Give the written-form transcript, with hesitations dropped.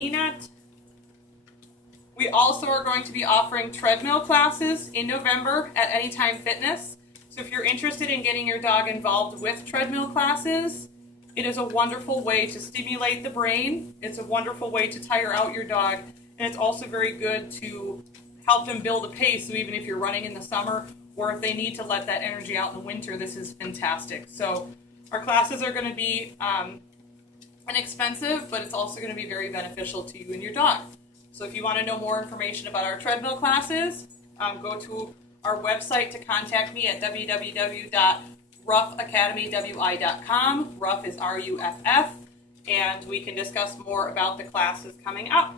Peanut. We also are going to be offering treadmill classes in November at Anytime Fitness. So if you're interested in getting your dog involved with treadmill classes, it is a wonderful way to stimulate the brain. It's a wonderful way to tire out your dog. And it's also very good to help them build a pace. So even if you're running in the summer or if they need to let that energy out in the winter, this is fantastic. So our classes are going to be inexpensive, but it's also going to be very beneficial to you and your dog. So if you want to know more information about our treadmill classes, go to our website to contact me at www.ruffacademywi.com. RUFF is RUFF, and we can discuss more about the classes coming up.